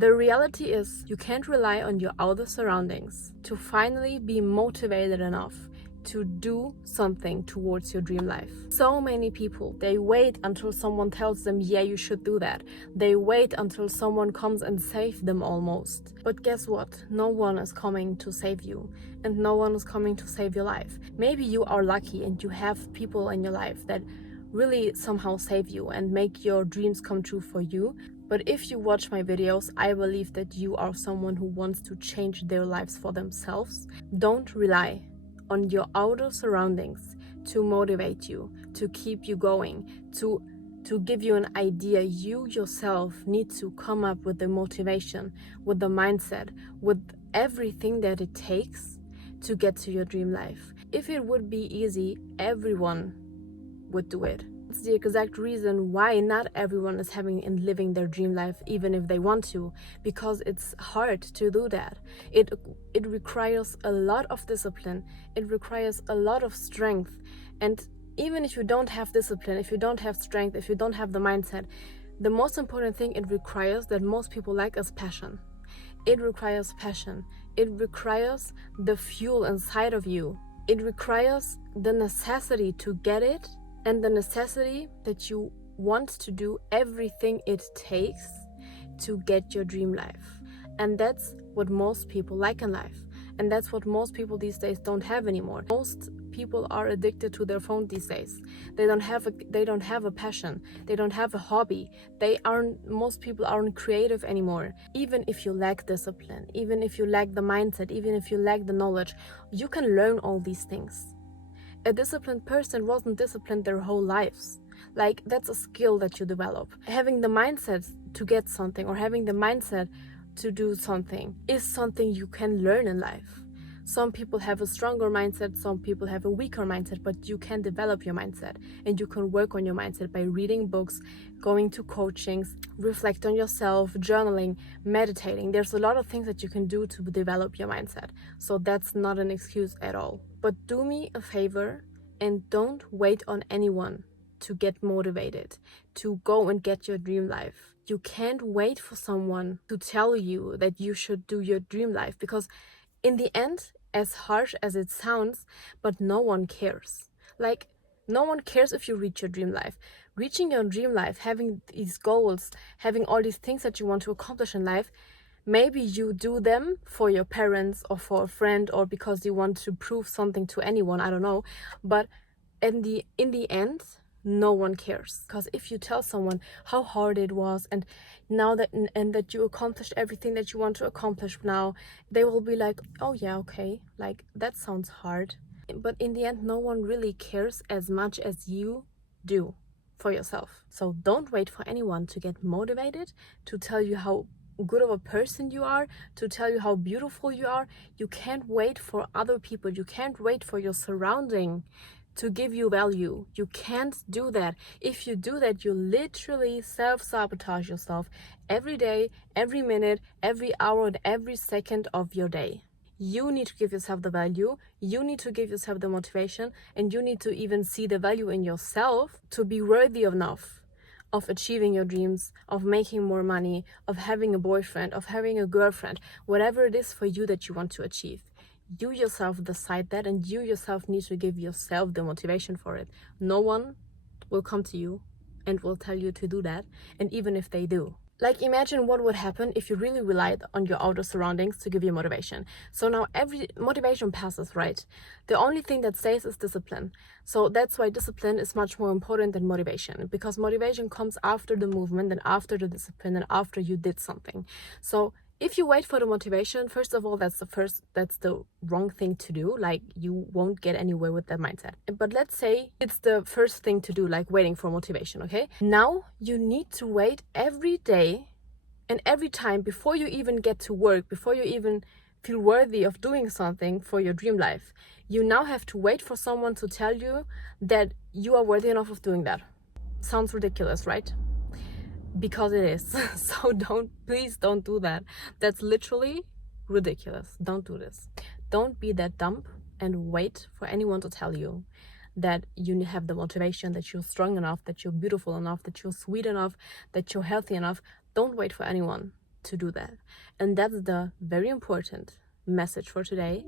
The reality is you can't rely on your outer surroundings to finally be motivated enough to do something towards your dream life. So many people, they wait until someone tells them, yeah, you should do that. They wait until someone comes and saves them almost. But guess what? No one is coming to save you, and no one is coming to save your life. Maybe you are lucky and you have people in your life that really somehow save you and make your dreams come true for you. But if you watch my videos, I believe that you are someone who wants to change their lives for themselves. Don't rely on your outer surroundings to motivate you, to keep you going, to give you an idea. You yourself need to come up with the motivation, with the mindset, with everything that it takes to get to your dream life. If it would be easy, everyone would do it. It's the exact reason why not everyone is having and living their dream life, even if they want to, because it's hard to do that. It requires a lot of discipline. It requires a lot of strength. And even if you don't have discipline, if you don't have strength, if you don't have the mindset, the most important thing it requires that most people lack is passion. It requires passion. It requires the fuel inside of you. It requires the necessity to get it, and the necessity that you want to do everything it takes to get your dream life. And that's what most people like in life. And that's what most people these days don't have anymore. Most people are addicted to their phone these days. They don't have a passion. They don't have a hobby. Most people aren't creative anymore. Even if you lack discipline, even if you lack the mindset, even if you lack the knowledge, you can learn all these things. A disciplined person wasn't disciplined their whole lives. Like, that's a skill that you develop. Having the mindset to get something or having the mindset to do something is something you can learn in life. Some people have a stronger mindset, some people have a weaker mindset, but you can develop your mindset and you can work on your mindset by reading books, going to coachings, reflect on yourself, journaling, meditating. There's a lot of things that you can do to develop your mindset. So that's not an excuse at all. But do me a favor and don't wait on anyone to get motivated, to go and get your dream life. You can't wait for someone to tell you that you should do your dream life, because in the end, as harsh as it sounds, but no one cares. Like, no one cares if you reach your dream life. Reaching your dream life, having these goals, having all these things that you want to accomplish in life, maybe you do them for your parents or for a friend or because you want to prove something to anyone, I don't know. But in the end, no one cares. Because if you tell someone how hard it was and that you accomplished everything that you want to accomplish now, they will be like, oh yeah, okay, like that sounds hard. But in the end, no one really cares as much as you do for yourself. So don't wait for anyone to get motivated, to tell you how good of a person you are, to tell you how beautiful you are. You can't wait for other people. You can't wait for your surrounding to give you value. You can't do that. If you do that, you literally self-sabotage yourself every day, every minute, every hour, and every second of your day. You need to give yourself the value, you need to give yourself the motivation, and you need to even see the value in yourself to be worthy enough of achieving your dreams, of making more money, of having a boyfriend, of having a girlfriend, whatever it is for you that you want to achieve. You yourself decide that, and you yourself need to give yourself the motivation for it. No one will come to you and will tell you to do that, and even if they do. Like, imagine what would happen if you really relied on your outer surroundings to give you motivation. So now every motivation passes, right? The only thing that stays is discipline. So that's why discipline is much more important than motivation, because motivation comes after the movement and after the discipline and after you did something. So if you wait for the motivation, first of all, that's the wrong thing to do. Like, you won't get anywhere with that mindset. But let's say it's the first thing to do, like waiting for motivation, okay? Now you need to wait every day and every time before you even get to work, before you even feel worthy of doing something for your dream life. You now have to wait for someone to tell you that you are worthy enough of doing that. Sounds ridiculous, right? Because it is. So please don't do that. That's literally ridiculous. Don't do this. Don't be that dumb and wait for anyone to tell you that you have the motivation, that you're strong enough, that you're beautiful enough, that you're sweet enough, that you're healthy enough. Don't wait for anyone. to do that. And that's the very important message for today.